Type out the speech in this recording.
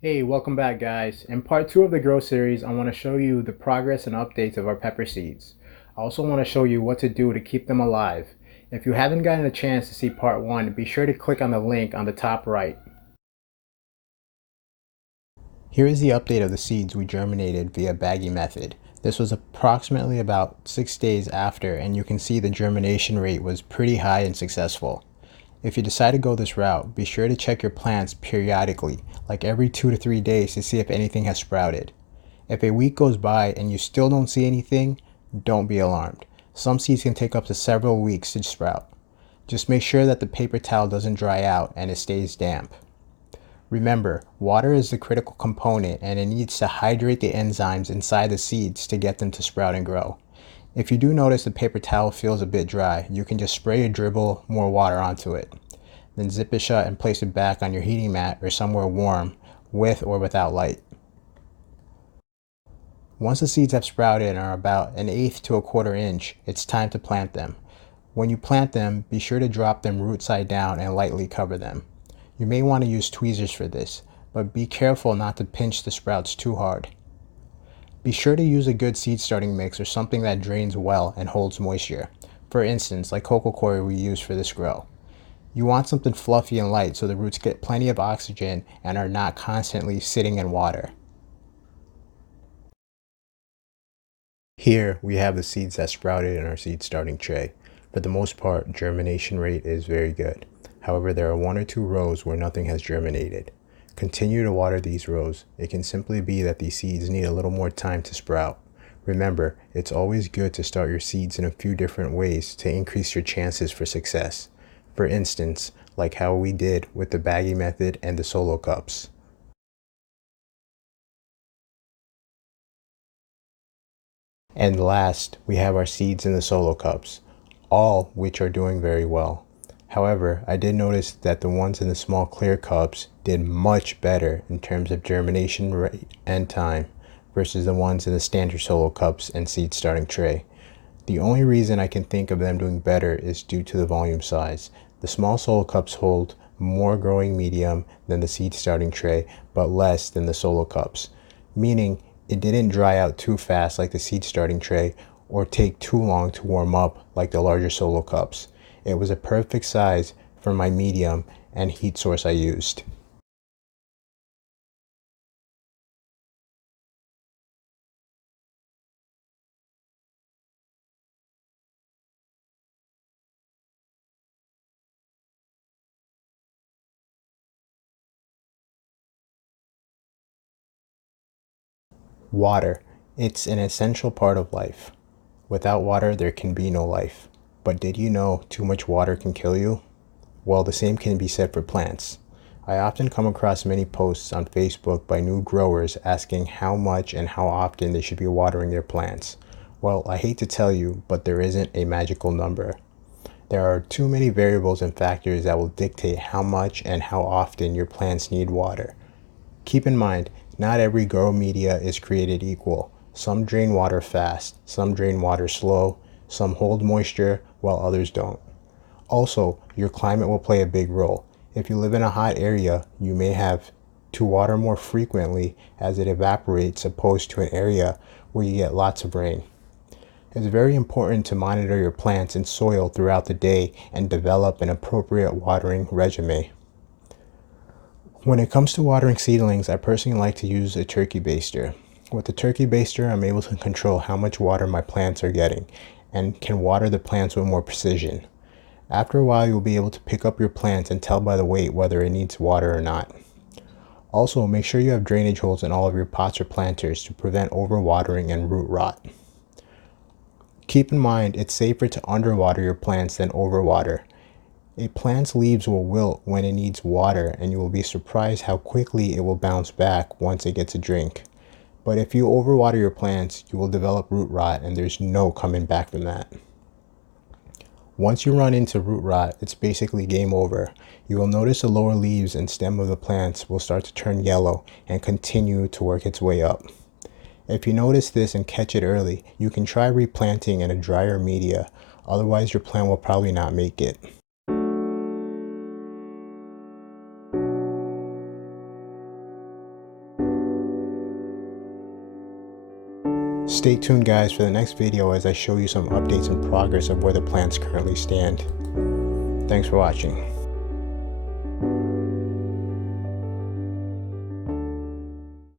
Hey, welcome back guys. In part 2 of the Grow series, I want to show you the progress and updates of our pepper seeds. I also want to show you what to do to keep them alive. If you haven't gotten a chance to see part 1, be sure to click on the link on the top right. Here is the update of the seeds we germinated via baggie method. This was approximately about 6 days after, and you can see the germination rate was pretty high and successful. If you decide to go this route, be sure to check your plants periodically, like every 2 to 3 days, to see if anything has sprouted. If a week goes by and you still don't see anything, don't be alarmed. Some seeds can take up to several weeks to sprout. Just make sure that the paper towel doesn't dry out and it stays damp. Remember, water is the critical component and it needs to hydrate the enzymes inside the seeds to get them to sprout and grow. If you do notice the paper towel feels a bit dry, you can just spray or dribble more water onto it. Then zip it shut and place it back on your heating mat or somewhere warm, with or without light. Once the seeds have sprouted and are about 1/8 to 1/4 inch, it's time to plant them. When you plant them, be sure to drop them root side down and lightly cover them. You may want to use tweezers for this, but be careful not to pinch the sprouts too hard. Be sure to use a good seed starting mix or something that drains well and holds moisture. For instance, like coco coir we use for this grow. You want something fluffy and light so the roots get plenty of oxygen and are not constantly sitting in water. Here we have the seeds that sprouted in our seed starting tray. For the most part, germination rate is very good. However, there are 1 or 2 rows where nothing has germinated. Continue to water these rows. It can simply be that these seeds need a little more time to sprout. Remember, it's always good to start your seeds in a few different ways to increase your chances for success. For instance, like how we did with the baggie method and the solo cups. And last, we have our seeds in the solo cups, all which are doing very well. However, I did notice that the ones in the small clear cups did much better in terms of germination rate and time versus the ones in the standard solo cups and seed starting tray. The only reason I can think of them doing better is due to the volume size. The small solo cups hold more growing medium than the seed starting tray, but less than the solo cups, meaning it didn't dry out too fast like the seed starting tray or take too long to warm up like the larger solo cups. It was a perfect size for my medium and heat source I used. Water. It's an essential part of life. Without water, there can be no life. But did you know too much water can kill you? Well, the same can be said for plants. I often come across many posts on Facebook by new growers asking how much and how often they should be watering their plants. Well, I hate to tell you, but there isn't a magical number. There are too many variables and factors that will dictate how much and how often your plants need water. Keep in mind, not every grow media is created equal. Some drain water fast, some drain water slow, some hold moisture while others don't. Also, your climate will play a big role. If you live in a hot area, you may have to water more frequently as it evaporates opposed to an area where you get lots of rain. It's very important to monitor your plants and soil throughout the day and develop an appropriate watering regimen. When it comes to watering seedlings, I personally like to use a turkey baster. With the turkey baster, I'm able to control how much water my plants are getting and can water the plants with more precision. After a while, you'll be able to pick up your plants and tell by the weight whether it needs water or not. Also, make sure you have drainage holes in all of your pots or planters to prevent overwatering and root rot. Keep in mind, it's safer to underwater your plants than overwater. A plant's leaves will wilt when it needs water, and you will be surprised how quickly it will bounce back once it gets a drink. But if you overwater your plants, you will develop root rot, and there's no coming back from that. Once you run into root rot, it's basically game over. You will notice the lower leaves and stem of the plants will start to turn yellow and continue to work its way up. If you notice this and catch it early, you can try replanting in a drier media, otherwise your plant will probably not make it. Stay tuned guys for the next video as I show you some updates and progress of where the plants currently stand. Thanks for watching.